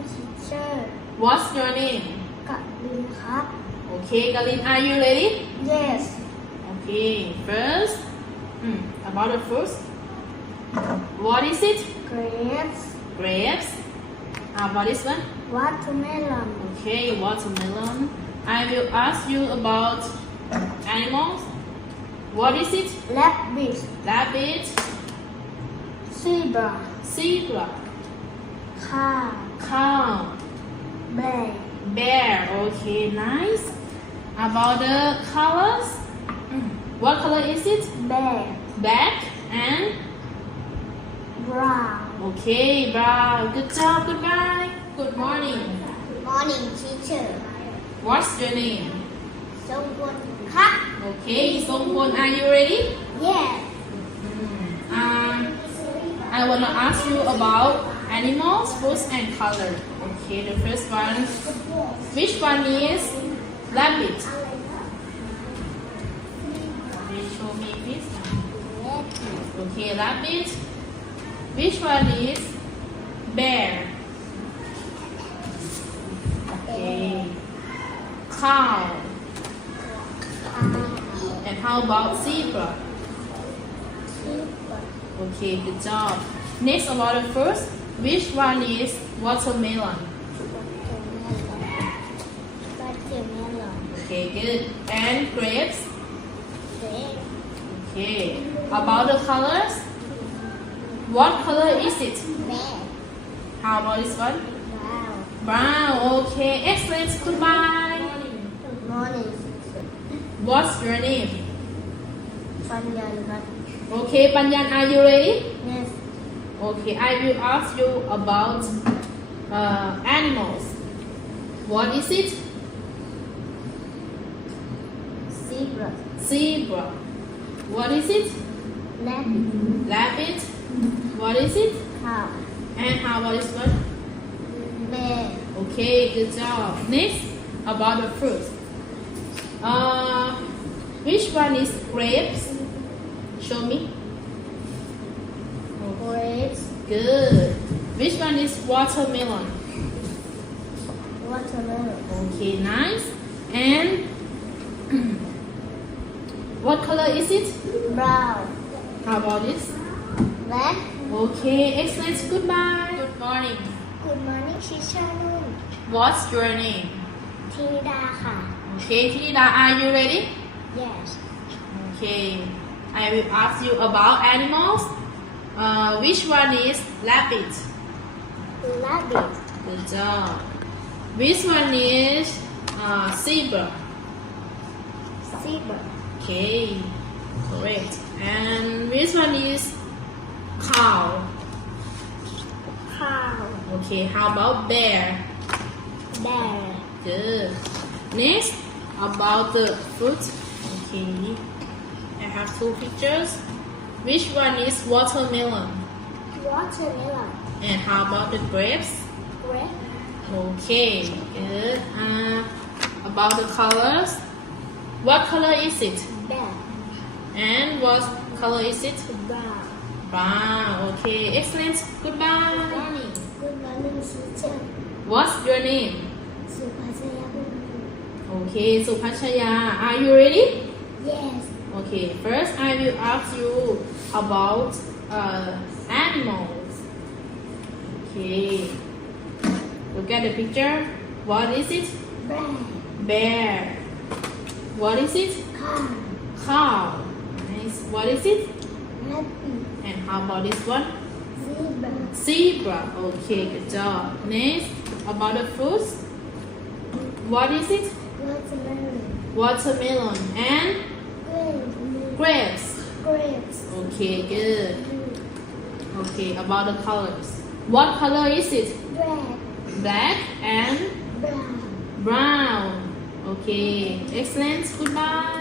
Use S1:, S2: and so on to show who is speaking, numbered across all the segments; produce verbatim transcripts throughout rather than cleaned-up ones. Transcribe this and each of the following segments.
S1: teacher.
S2: What's your name?
S1: กะลินครับ
S2: Okay, Galin, are you ready?
S1: Yes.
S2: Okay, first, hmm, about the fruit. What is it?
S1: Grapes.
S2: Grapes. How about this one?
S1: Watermelon.
S2: Okay, watermelon. I will ask you about animals. What is it?
S1: Rabbit.
S2: Rabbit.
S1: Zebra.
S2: Zebra.
S1: Cow.
S2: Cow.
S1: Bear.
S2: Bear. Okay, nice. About the colors. Hmm, what color is it?
S1: Bear.
S2: Black and
S1: Brown.
S2: okay, brown. Good job. Goodbye. Good morning.
S1: Morning, teacher.
S2: What's your name?
S1: สมบูรณ์ครับ
S2: Okay, Songwon, are you ready?
S1: Yes.
S2: Um, I want to ask you about animals, fruits, and color. Okay, the first one. Which one is rabbit? Okay, show me, please. Okay, rabbit. Which one is bear? Okay, cow. And how about zebra? Okay, good job. Next about the fruits. Which one is watermelon?
S1: Watermelon.
S2: Okay, good. And grapes?
S1: Grape.
S2: Okay. About the colors? What color is it?
S1: Bear.
S2: How about this one?
S1: Brown.
S2: Brown. Okay, excellent. Goodbye.
S1: Good morning, teacher.
S2: What's your name?
S1: ปัญญาครับ
S2: Okay, Panyan, are you ready?
S1: Yes.
S2: Okay, I will ask you about uh, animals. What is it?
S1: Zebra.
S2: Zebra. What is it?
S1: Rabbit.
S2: Rabbit. What is it?
S1: Cow.
S2: And how about this one?
S1: Bear.
S2: Okay, good job. Next, about the fruit. Uh, which one is grapes? Show me.
S1: Grapes.
S2: Good. Which one is watermelon?
S1: Watermelon.
S2: Okay, nice. And what color is it?
S1: Brown.
S2: How about this?
S1: Black.
S2: Okay, excellent. Goodbye. Good morning.
S1: Good morning, teacher นุ่น
S2: What's your name?
S1: ธินิดาค่ะ
S2: Okay, Tinida, are you ready?
S1: Yes.
S2: Okay, I will ask you about animals. Uh, which one is rabbit?
S1: Rabbit.
S2: Good job. Which one is uh, zebra?
S1: Zebra.
S2: Okay, correct. And which one is cow?
S1: Cow.
S2: Okay, how about bear?
S1: Bear.
S2: Good. Next, about the fruit. Okay, I have two pictures. Which one is watermelon?
S1: Watermelon.
S2: And how about the grapes?
S1: Grape.
S2: Okay, good. Uh, about the colors. What color is it?
S1: Bear.
S2: And what color is it?
S1: Brown.
S2: Brown. Okay, excellent. Goodbye.
S1: Morning. Good morning, teacher.
S2: What's your name?
S1: สุภาชยาบุญ
S2: Okay, Supachaya. Are you ready?
S1: Yes.
S2: Okay, first I will ask you about uh, animals. Okay, look at the picture. What is it?
S1: Bear.
S2: Bear. What is it?
S1: Cow.
S2: Cow. Nice. What is it?
S1: Rabbit.
S2: And how about this one?
S1: Zebra.
S2: Zebra. Okay, good job. Next, about the fruits. What is it?
S1: Watermelon.
S2: Watermelon and
S1: Grape.
S2: grapes.
S1: Grapes.
S2: Okay, good. Okay, about the colors. What color is it?
S1: Black.
S2: Black and
S1: Brown.
S2: brown. Okay, excellent. Goodbye.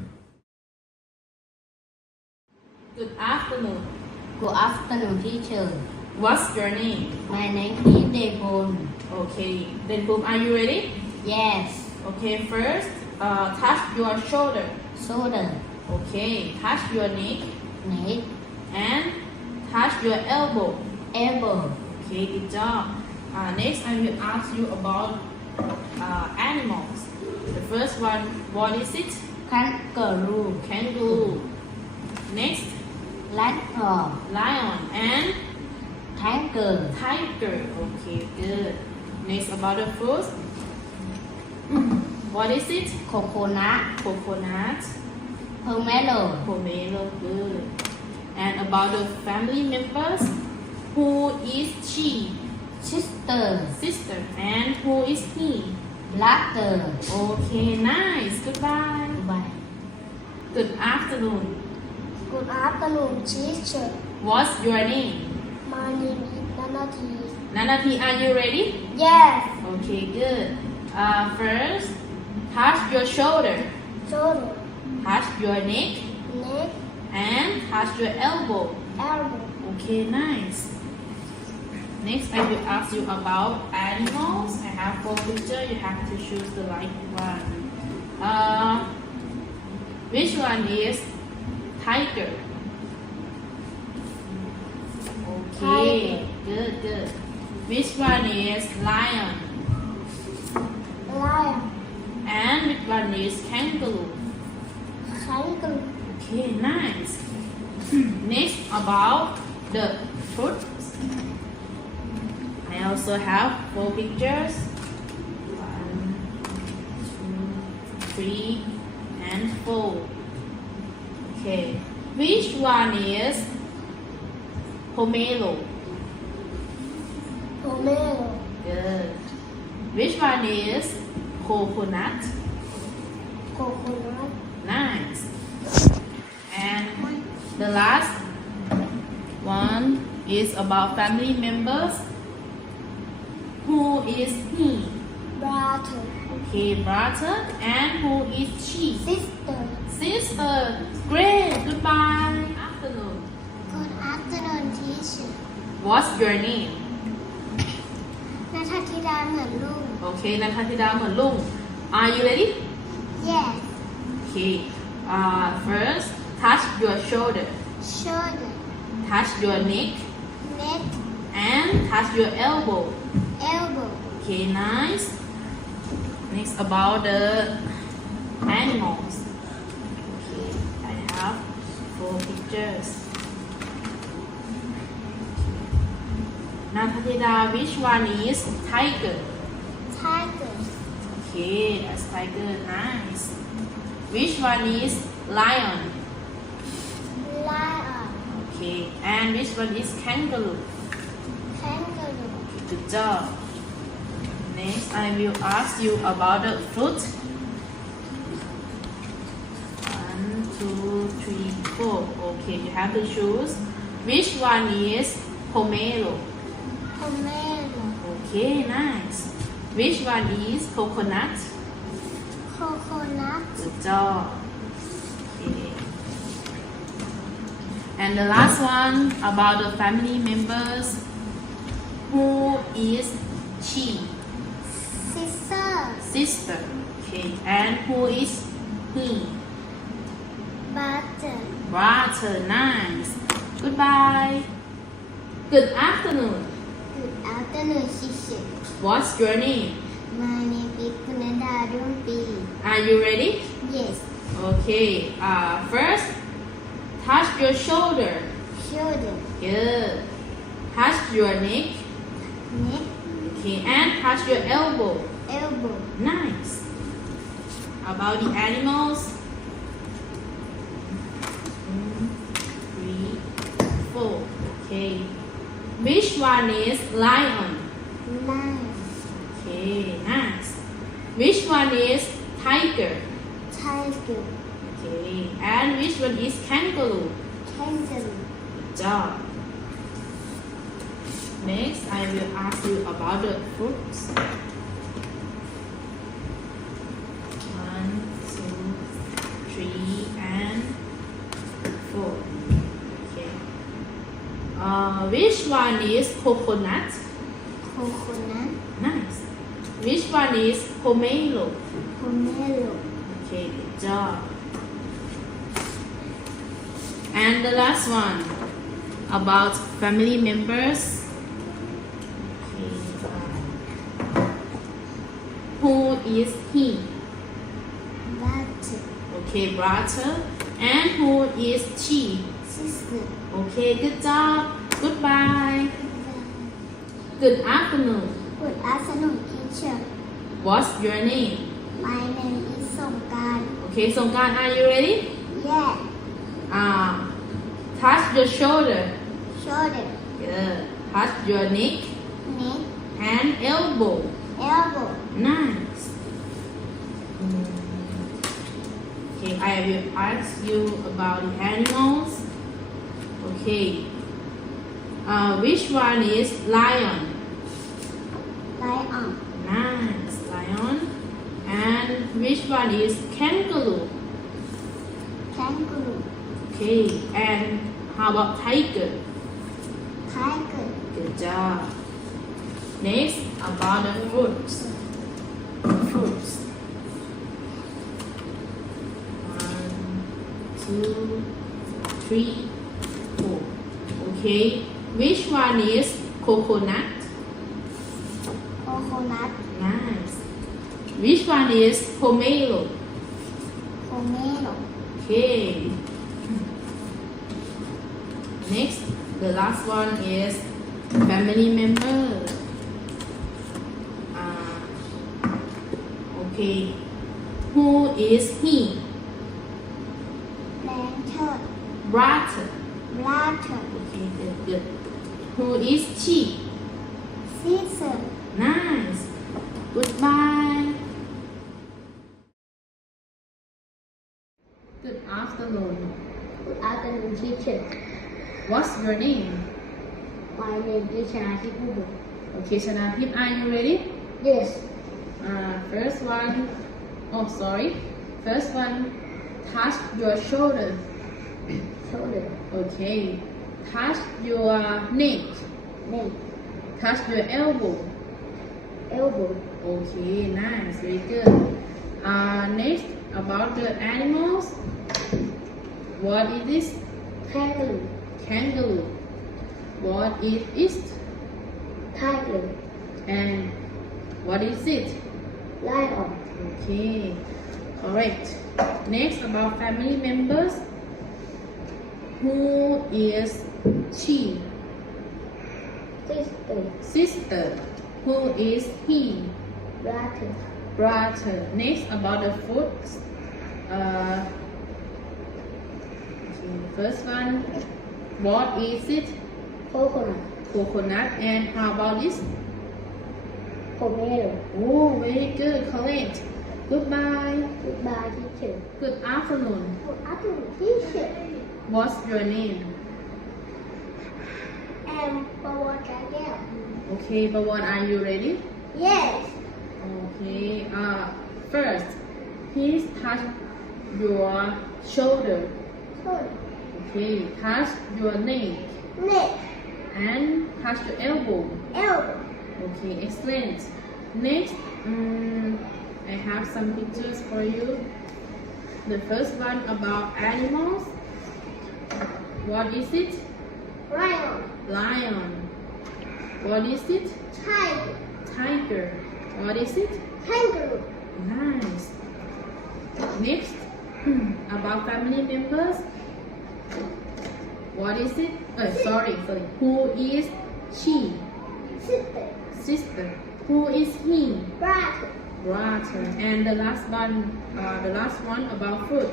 S2: Good afternoon.
S3: Good afternoon, teacher.
S2: What's your name?
S3: My name is Devon.
S2: Okay, then boom, are you ready?
S3: Yes.
S2: Okay, first, uh, touch your shoulder.
S3: Shoulder.
S2: Okay, touch your neck
S3: Neck.
S2: and touch your elbow.
S3: Elbow.
S2: Okay, good job. Uh, next, I will ask you about uh, animals. The first one, what is it?
S3: Kangaroo.
S2: Kangaroo. Next,
S3: Leopard.
S2: lion and
S3: Tiger.
S2: tiger. Okay, good. Next, about the fruit. What is it?
S3: Coconut.
S2: Coconut.
S3: Pomelo.
S2: Pomelo. Good. And about the family members, who is she?
S3: Sister.
S2: Sister. And who is he?
S3: Brother.
S2: Okay, nice. Goodbye.
S3: Bye.
S2: Good afternoon.
S1: Good afternoon, teacher.
S2: What's your name?
S1: My name is Nanati.
S2: Nanati, are you ready?
S1: Yes.
S2: Okay, good. Uh, first, touch your shoulder,
S1: Shoulder,
S2: touch your neck,
S1: neck,
S2: and touch your elbow.
S1: elbow.
S2: Okay, nice. Next, I will ask you about animals. I have four pictures. You have to choose the right one. Uh, which one is tiger? Okay,
S1: Tiger.
S2: good, good. Which one is lion?
S1: Lion,
S2: And which one is kangaroo?
S1: kangaroo,
S2: Okay, nice. Next, about the fruits. I also have four pictures. One, two, three, and four. Okay, which one is pomelo?
S1: pomelo,
S2: Good. Which one is coconut?
S1: coconut,
S2: Nice. And the last one is about family members. Who is he?
S1: brother,
S2: Okay, brother. And who is she?
S1: sister.
S2: Sister. Great. Goodbye. Afternoon.
S1: Good afternoon, teacher.
S2: What's your name?
S1: นัทธิดาเหมือนลุง
S2: Okay, Natathida Malung. Are you ready?
S1: Yes.
S2: Okay. Uh, first, touch your shoulder,
S1: Shoulder,
S2: touch your neck,
S1: neck,
S2: and touch your elbow.
S1: elbow.
S2: Okay, nice. Next, about the animals. Okay, I have four pictures. Natathida, which one is tiger?
S1: Tiger,
S2: Okay, that's tiger. Nice. Which one is lion?
S1: lion,
S2: Okay, and which one is kangaroo?
S1: kangaroo,
S2: Good job. Next, I will ask you about the fruit. One, two, three, four. Okay, you have to choose. Which one is pomelo?
S1: pomelo,
S2: Okay, nice. Which one is coconut?
S1: coconut,
S2: Good job. Okay. And the last one about the family members. Who is she?
S1: sister,
S2: Sister. Okay. And who is he?
S1: brother.
S2: Brother. Nice. Goodbye. Good afternoon.
S1: Good afternoon, teacher.
S2: What's your name?
S1: My name is Kunada Rumpi.
S2: Are you ready?
S1: Yes.
S2: Okay. Uh, first, touch your shoulder.
S1: Shoulder,
S2: Good. Touch your neck.
S1: neck,
S2: Okay. And touch your elbow.
S1: elbow.
S2: Nice. About the animals. Two, three, four. Okay. Which one is lion?
S1: Lion,
S2: Okay, nice. Which one is tiger?
S1: tiger,
S2: Okay. And which one is kangaroo?
S1: kangaroo.
S2: Good job. Next, I will ask you about the fruits. One, two, three, and four. Okay. Uh, which one is coconut?
S1: Coconut,
S2: Nice. Which one is pomelo?
S1: pomelo,
S2: Okay, good job. And the last one about family members. Okay, uh, is he?
S1: Brother.
S2: Okay, brother. And who is she?
S1: Sister.
S2: Okay, good job. Goodbye. Good afternoon.
S1: Good afternoon, teacher.
S2: What's your name?
S1: My name is Songkar.
S2: Okay, Songkar, are you ready?
S1: Yeah.
S2: Uh, touch your shoulder.
S1: Shoulder.
S2: Good. Touch your neck
S1: Neck.
S2: and elbow.
S1: Elbow.
S2: Nice. Mm. Okay, I will ask you about the animals. Okay. Uh, which one is lion?
S1: Lion.
S2: Nice, lion. And which one is kangaroo?
S1: Kangaroo.
S2: Okay. And how about tiger?
S1: Tiger.
S2: Good job. Next, about the fruits. Fruits. One, two, three, four. Okay. Which one is coconut?
S1: Coconut.
S2: Nice. Which one is pomelo?
S1: Pomelo.
S2: Okay. Next, the last one is family member. Uh, okay. Who is he?
S1: Lantern.
S2: Brother.
S1: Brother.
S2: Okay, good, good. Who is she?
S1: Sister.
S2: Nice. Goodbye. Good afternoon.
S3: Good afternoon, teacher.
S2: What's your name?
S3: My name is Chanati Kubu.
S2: Okay, Shanapip, are you ready?
S3: Yes.
S2: Uh, first one, oh sorry. First one, touch your shoulder.
S3: Shoulder.
S2: Okay. Touch your neck.
S3: Neck.
S2: Touch your elbow.
S3: Elbow.
S2: Okay, nice, very good. Uh, next, about the animals. What is this?
S3: Kangaroo.
S2: Kangaroo. What is it?
S3: Tiger.
S2: And what is it?
S3: Lion.
S2: Okay, correct. Next, about family members. Who is she?
S3: Sister.
S2: Sister. Who is he?
S3: Brother.
S2: Brother. Next, about the foods. Uh, okay, the first one. What is it?
S3: Coconut.
S2: Coconut. And how about this?
S3: Pomelo.
S2: Oh, very good. Correct. Goodbye.
S3: Goodbye, teacher.
S2: Good afternoon.
S3: Good afternoon, teacher.
S2: What's your name?
S1: And Pawagagel.
S2: Okay, but what are you ready?
S1: Yes.
S2: Okay. Uh, first, please touch your shoulder.
S1: Shoulder.
S2: Okay, touch your neck
S1: Neck.
S2: and touch your elbow.
S1: Elbow.
S2: Okay, excellent. Next, um, I have some pictures for you. The first one about animals. What is it?
S1: Lion.
S2: Lion. What is it?
S1: Tiger.
S2: Tiger. What is it?
S1: Kangaroo.
S2: Nice. Next, about family members. What is it? Oh, sorry, sorry. Who is she?
S1: Sister.
S2: Sister. Who is he?
S1: Brother.
S2: Brother. And the last one, uh, the last one about fruit.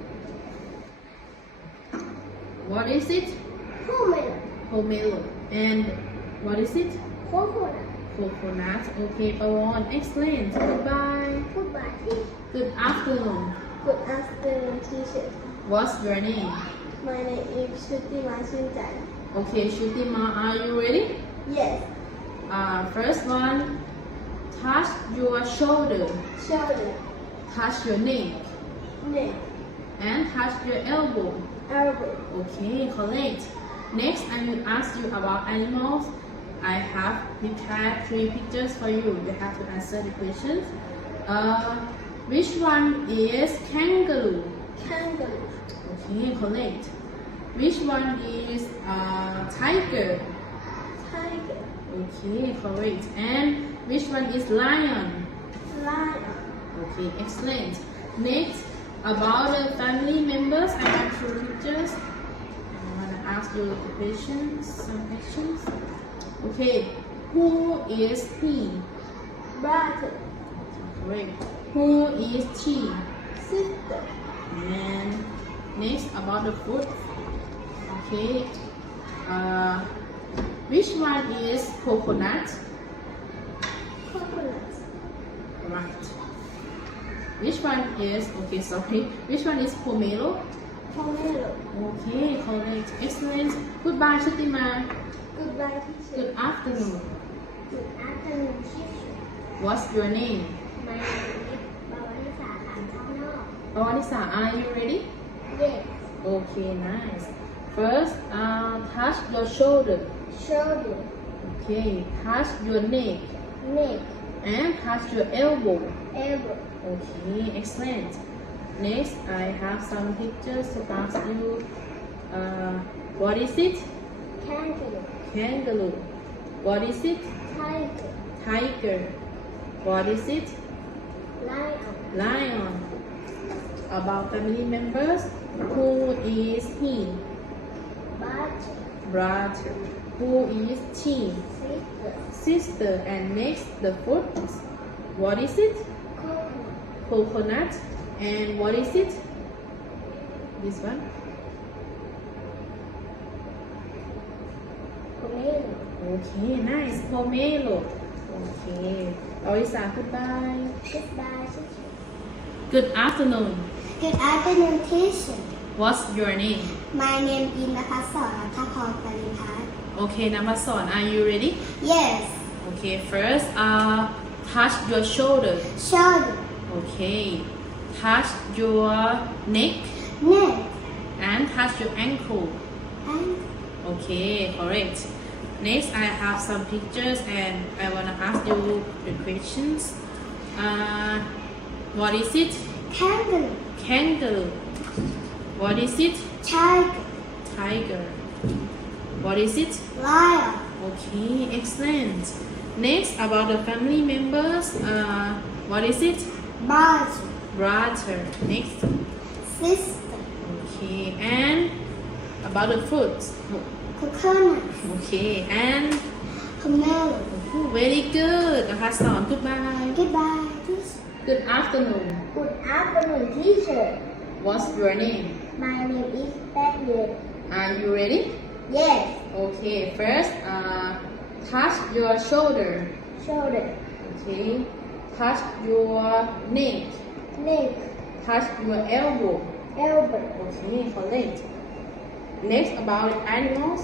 S2: What is it?
S1: Pomelo.
S2: Pomelo. And what is it?
S1: Coconut.
S2: Coconut. Okay, Pawon. Excellent. Goodbye.
S1: Goodbye, teacher.
S2: Good afternoon.
S1: Good afternoon, teacher.
S2: What's your name?
S1: My name is Shrutima Sunjan.
S2: Okay, Shutima, are you ready?
S1: Yes.
S2: Uh, first one, touch your shoulder,
S1: Shoulder.
S2: touch your neck,
S1: Neck.
S2: and touch your elbow.
S1: Elbow.
S2: Okay, correct. Next, I will ask you about animals. I have prepared three pictures for you. You have to answer the questions. Uh, which one is kangaroo?
S1: Kangaroo.
S2: Okay, correct. Which one is uh, tiger?
S1: Tiger.
S2: Okay, correct. And which one is lion?
S1: Lion.
S2: Okay, excellent. Next, about the family members, I have two pictures. I'm gonna ask you questions, some questions. Okay, who is he?
S3: Brother.
S2: Correct. Who is she?
S3: Sister.
S2: And next, about the food. Okay. Uh, which one is coconut?
S3: Coconut.
S2: Right. Which one is, okay, sorry. Which one is pomelo?
S3: Pomelo.
S2: Okay, correct. Excellent. Goodbye, Shatima.
S3: Goodbye, teacher.
S2: Good afternoon.
S3: Good afternoon, teacher.
S2: What's your name?
S3: My name is Bawanisa Khantanok.
S2: Awanisa, are you ready?
S3: Yes.
S2: Okay, nice. First, uh, touch your shoulder.
S3: Shoulder.
S2: Okay, touch your neck.
S3: Neck.
S2: And touch your elbow.
S3: Elbow.
S2: Okay, excellent. Next, I have some pictures to ask you. Uh, what is it?
S3: Kangaroo.
S2: Kangaroo. What is it?
S3: Tiger.
S2: Tiger. What is it?
S3: Lion.
S2: Lion. About family members, who is he?
S3: Badger.
S2: Brother. Who is she?
S3: Sister.
S2: Sister. And next, the food. What is it?
S3: Coconut.
S2: Coconut. And what is it? This one.
S3: Pomelo.
S2: Okay, nice. Pomelo. Okay. Orisa, goodbye.
S3: Goodbye, teacher.
S2: Good afternoon.
S1: Good afternoon, teacher.
S2: What's your name?
S1: My name is Napasan Atapon Palinhat.
S2: Okay, Namason, are you ready?
S1: Yes.
S2: Okay, first, uh, touch your shoulder.
S1: Shoulder.
S2: Okay. Touch your neck
S1: Neck.
S2: and touch your ankle.
S1: And
S2: Okay, correct. Next, I have some pictures and I want to ask you the questions. Uh, what is it?
S1: kangaroo.
S2: Kangaroo. What is it?
S1: Tiger.
S2: Tiger. What is it?
S1: Lion.
S2: Okay, excellent. Next, about the family members. Uh, what is it?
S1: Badger.
S2: Brother. Next.
S1: Sister.
S2: Okay, and about the food.
S1: Coconut.
S2: Okay, and
S1: Pomelo.
S2: oh, very good. Hassan, goodbye.
S1: Goodbye, teacher.
S2: Good afternoon.
S3: Good afternoon, teacher.
S2: What's your name?
S3: My name is Daniel.
S2: Are you ready?
S3: Yes.
S2: Okay, first, uh, touch your shoulder.
S3: Shoulder.
S2: Okay, touch your neck.
S3: Neck.
S2: Touch your elbow.
S3: Elbow.
S2: Okay, correct. Next, about animals.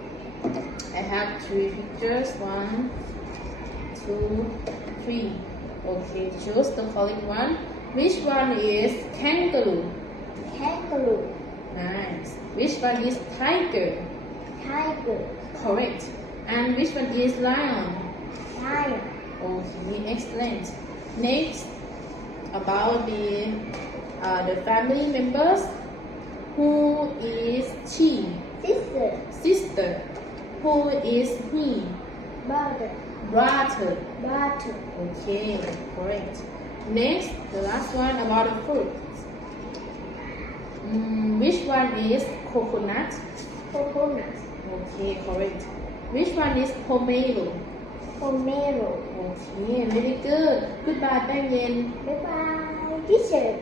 S2: I have three pictures. One, two, three. Okay, choose the correct one. Which one is kangaroo?
S3: Kangaroo.
S2: Nice. Which one is tiger?
S3: Tiger.
S2: Correct. And which one is lion?
S3: Lion.
S2: Okay, excellent. Next, about the uh, the family members. Who is she?
S3: Sister.
S2: Sister. Who is he?
S3: Brother.
S2: Brother.
S3: Brother.
S2: Okay, correct. Next, the last one about the fruit. Mm, which one is coconut?
S3: Coconut.
S2: Okay, correct. Which one is pomelo?
S3: Pomelo.
S2: Okay, very good. Goodbye, Bang Yen.
S3: Bye bye, teacher.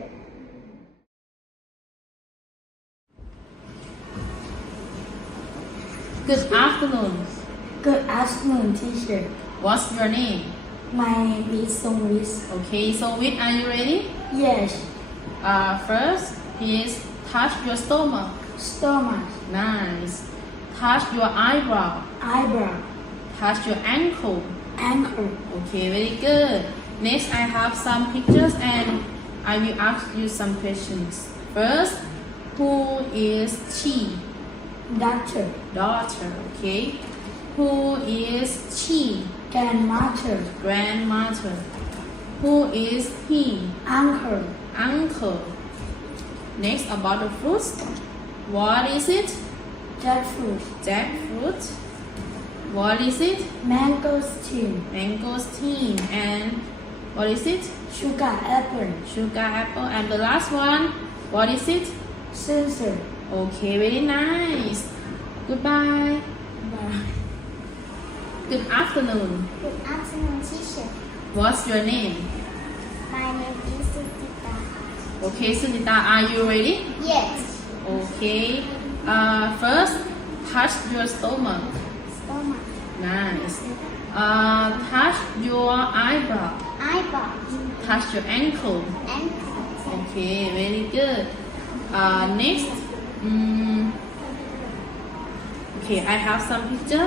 S2: Good afternoon.
S4: Good afternoon, teacher.
S2: What's your name?
S4: My name is Songwis.
S2: Okay, so Wit, are you ready?
S4: Yes,
S2: Uh, first is touch your stomach.
S4: stomach,
S2: Nice. Touch your eyebrow.
S4: eyebrow,
S2: Touch your ankle.
S4: ankle,
S2: Okay, very good. Next, I have some pictures and I will ask you some questions. First, who is she?
S4: doctor,
S2: Daughter. Okay. Who is she?
S4: grandmother,
S2: Grandmother. Who is he?
S4: uncle,
S2: Uncle. Next, about the fruits. What is it?
S4: jackfruit,
S2: Jackfruit. What is it?
S4: mangosteen,
S2: Mangosteen. And What is it?
S4: Sugar apple.
S2: Sugar apple. And the last one, what is it?
S4: Scissor.
S2: Okay, very nice. Goodbye.
S4: Bye.
S2: Good afternoon.
S3: Good afternoon, teacher.
S2: What's your name?
S3: My name is Sudita.
S2: Okay, Sunita, are you ready?
S3: Yes.
S2: Okay. Uh, first, touch your stomach.
S3: Stomach.
S2: Nice. Uh, touch your eyebrow.
S3: Eyeball.
S2: Touch your ankle.
S3: Ankle.
S2: Okay, very good. Uh, next, mm, okay, I have some picture.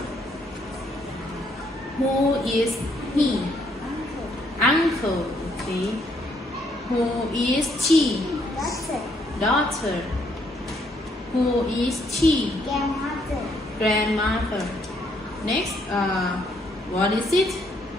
S2: Who is he?
S3: Uncle.
S2: Uncle. Okay. Who is she?
S3: Doctor.
S2: Daughter. Who is she?
S3: Grandmother.
S2: Grandmother. Next, uh, what is it?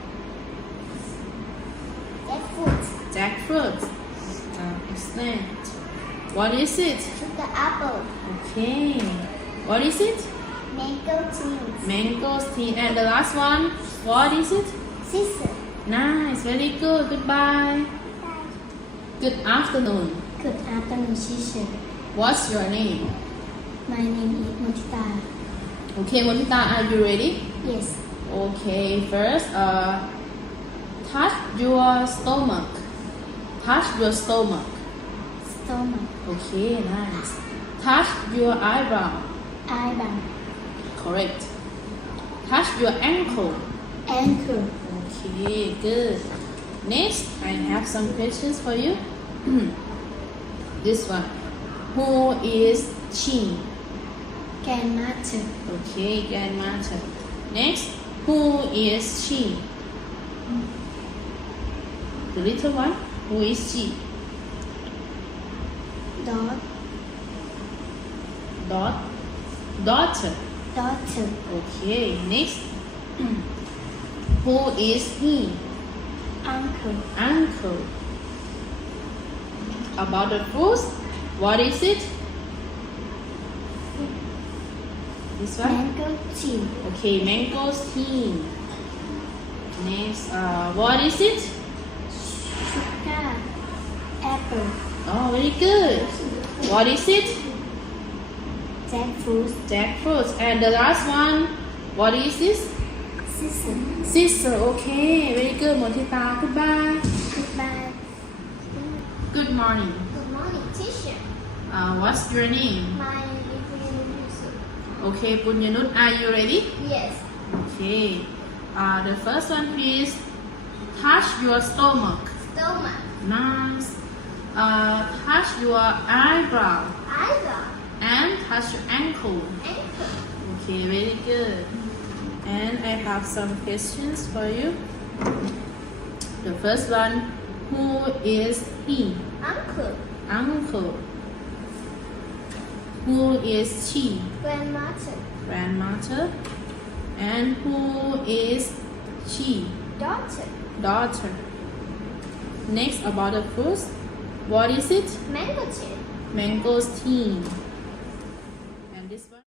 S3: Jackfruit.
S2: Jackfruit. Uh, excellent. What is it?
S3: Sugar apple.
S2: Okay. What is it?
S3: Mango cheese.
S2: Mangosteen. And the last one, what is it?
S3: Scissor.
S2: Nice. Very good. Goodbye. Good afternoon.
S4: Good afternoon, teacher.
S2: What's your name?
S4: My name is Mutita.
S2: Okay, Monita, are you ready?
S4: Yes.
S2: Okay, first, uh, touch your stomach. Touch your stomach.
S4: Stomach.
S2: Okay, nice. Touch your eyebrow.
S4: Eyebrow.
S2: Correct. Touch your ankle.
S4: Ankle.
S2: Okay, good. Next, I have some questions for you. This one. Who is she?
S4: Grandmother.
S2: Okay, grandmother. Next, who is she? The little one. Who is she?
S4: Dog.
S2: Dot. Daughter.
S4: Daughter.
S2: Okay, next. Who is he?
S4: Uncle.
S2: Uncle. About the fruits, what is it? This one?
S4: Mango tea.
S2: Okay, mangosteen. Next, uh, what is it?
S4: Sugar apple.
S2: Oh, very good. What is it?
S4: Jackfruit.
S2: Jackfruit. And the last one, what is this?
S4: Scissor.
S2: Scissor. Okay, very good, Montita. Goodbye.
S4: Goodbye.
S2: Good morning.
S3: Good morning, teacher.
S2: Uh, what's your name?
S3: My name is Yusuf.
S2: Okay, Punyanut, are you ready?
S3: Yes.
S2: Okay. Uh, the first one, please. Touch your stomach.
S3: Stomach.
S2: Nice. Uh, touch your eyebrow
S3: Eyeball.
S2: and touch your ankle.
S3: Ankle.
S2: Okay, very good. And I have some questions for you. The first one, who is he?
S3: Uncle.
S2: Uncle. Who is she?
S3: Grandmother.
S2: Grandmother. And who is she?
S3: Daughter.
S2: Daughter. Next, about the fruits. What is it?
S3: Mango tea.
S2: Mangosteen. And this one?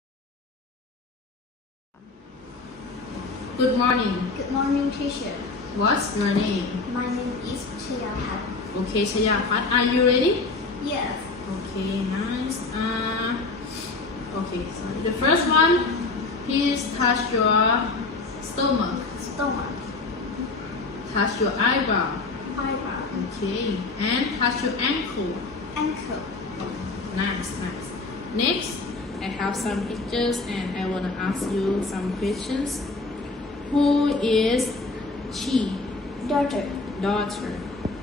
S2: Good morning.
S3: Good morning, teacher.
S2: What's your name?
S3: My name is Chiyahat.
S2: Okay, Shayapat, are you ready?
S3: Yes.
S2: Okay, nice. Uh, okay, so the first one, please touch your stomach.
S3: Stomach.
S2: Touch your eyebrow.
S3: Eyebrow.
S2: Okay, and touch your ankle.
S3: Ankle.
S2: Nice, nice. Next, I have some pictures and I want to ask you some questions. Who is she?
S4: Daughter.
S2: Daughter.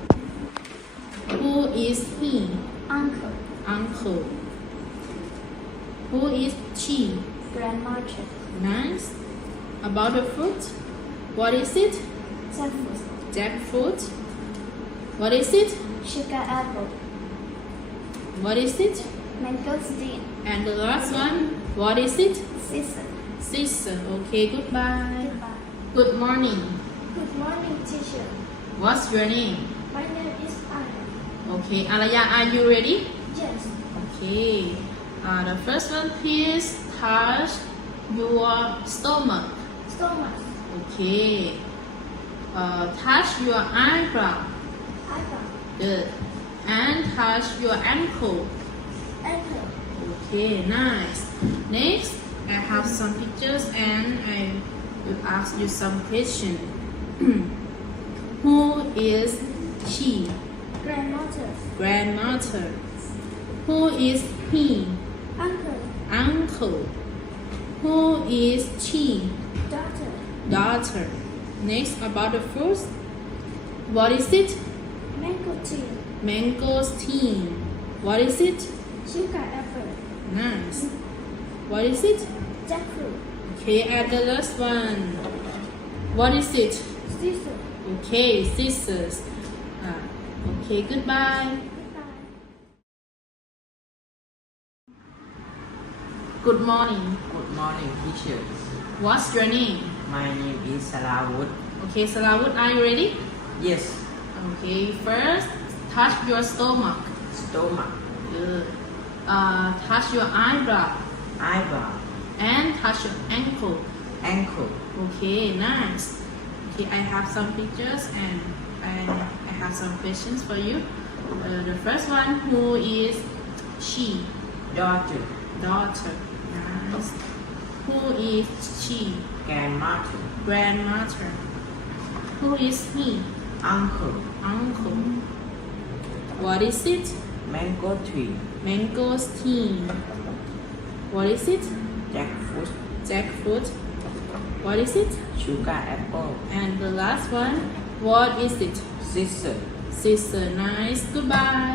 S2: Who is he?
S4: Uncle.
S2: Uncle. Who is she?
S4: Grandmother.
S2: Nice. About the fruit, what is it?
S4: Jackfruit.
S2: Jackfruit. What is it?
S4: Sugar apple.
S2: What is it?
S4: Mangosteen.
S2: And the last one, what is it?
S4: Scissor.
S2: Scissor. Okay, goodbye.
S4: Goodbye.
S2: Good morning.
S3: Good morning, teacher.
S2: What's your name?
S3: My name is Anna.
S2: Okay, Alaya, are you ready?
S3: Yes.
S2: Okay. Uh, the first one, please touch your stomach.
S3: Stomach.
S2: Okay. Uh, touch your eyebrow.
S3: eyebrow,
S2: Good. And touch your ankle.
S3: ankle,
S2: Okay, nice. Next, I have some pictures and I will ask you some question. Who is she?
S3: grandmother,
S2: Grandmother. Who is he?
S3: uncle,
S2: Uncle. Who is she?
S3: daughter,
S2: Daughter. Next, about the fruits. What is it?
S3: mango tree,
S2: Mangosteen. What is it?
S3: sugar apple,
S2: Nice. What is it?
S3: jackfruit,
S2: Okay, add the last one. What is it?
S3: scissor.
S2: Okay, scissors. Ah, okay, goodbye. Good morning.
S5: Good morning, teacher.
S2: What's your name?
S5: My name is Sarawut.
S2: Okay, Salawut, are you ready?
S5: Yes,
S2: Okay, first, touch your stomach.
S5: stomach,
S2: Good. Uh, touch your eyebrow.
S5: eyebrow,
S2: And touch your ankle.
S5: ankle,
S2: Okay, nice. Okay, I have some pictures and I, I have some questions for you. Uh, the first one, who is she?
S5: daughter,
S2: Daughter. Nice. Who is she?
S5: grandmother,
S2: Grandmother. Who is he?
S5: uncle,
S2: Uncle. What is it?
S5: mango tree,
S2: Mangosteen. What is it?
S5: jackfruit,
S2: Jackfruit. What is it?
S5: sugar apple,
S2: And the last one, what is it?
S5: scissor.
S2: Sister, nice. Goodbye.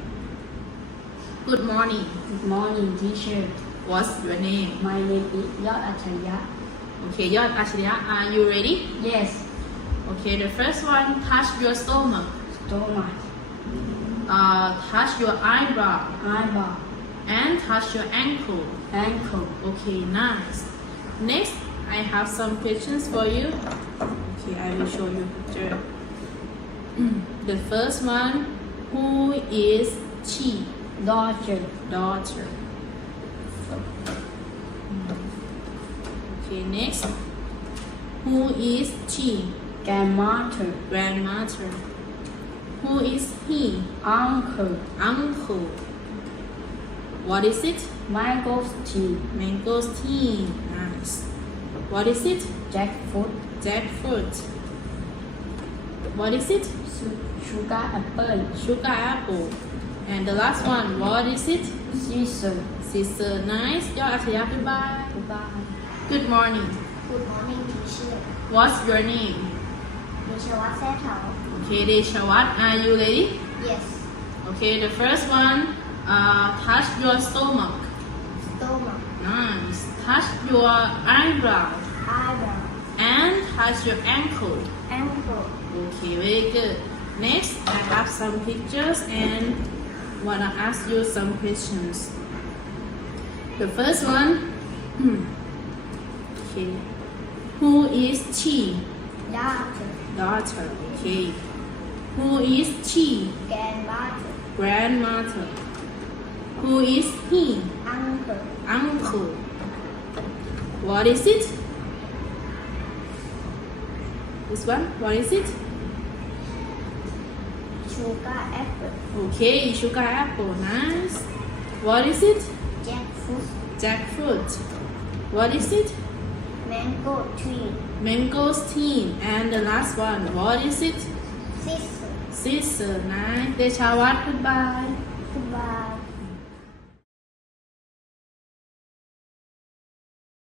S2: Good morning.
S6: Good morning, teacher.
S2: What's your name?
S6: My name is Yod Acharya.
S2: Okay, Yod Acharya, are you ready?
S6: Yes,
S2: Okay, the first one, touch your stomach.
S6: stomach,
S2: Uh, touch your eyebrow.
S6: eyebrow,
S2: And touch your ankle.
S6: ankle,
S2: Okay, nice. Next, I have some questions for you. Okay, I will show you picture. The first one, who is she?
S6: daughter,
S2: Daughter. Okay, next. Who is she?
S6: grandmother,
S2: Grandmother. Who is he?
S6: uncle,
S2: Uncle. What is it?
S6: mangosteen,
S2: Mangosteen. Nice. What is it?
S6: jackfruit,
S2: Jackfruit. What is it?
S6: su- sugar apple,
S2: Sugar apple. And the last one, what is it?
S6: scissor.
S2: Sister. Nice. Your Acharya, goodbye.
S6: Goodbye.
S2: Good morning.
S3: Good morning, teacher.
S2: What's your name?
S3: ดิฉันว่าแซ่เถา
S2: Okay, Deshawat, are you ready?
S3: Yes,
S2: Okay, the first one, uh, touch your stomach.
S3: stomach,
S2: Nice. Touch your eyebrow.
S3: eyebrow,
S2: And touch your ankle.
S3: ankle,
S2: Okay, very good. Next, I have some pictures and wanna ask you some questions. The first one, okay, who is she?
S3: daughter,
S2: Daughter. Okay. Who is she?
S3: grandmother,
S2: Grandmother. Who is he?
S3: uncle,
S2: Uncle. What is it? This one, what is it?
S3: sugar apple,
S2: Okay, sugar apple, nice. What is it?
S3: jackfruit,
S2: Jackfruit. What is it?
S3: mango tree,
S2: Mangosteen. And the last one, what is it?
S3: scissor.
S2: Scissor, nice. Deshawat, goodbye.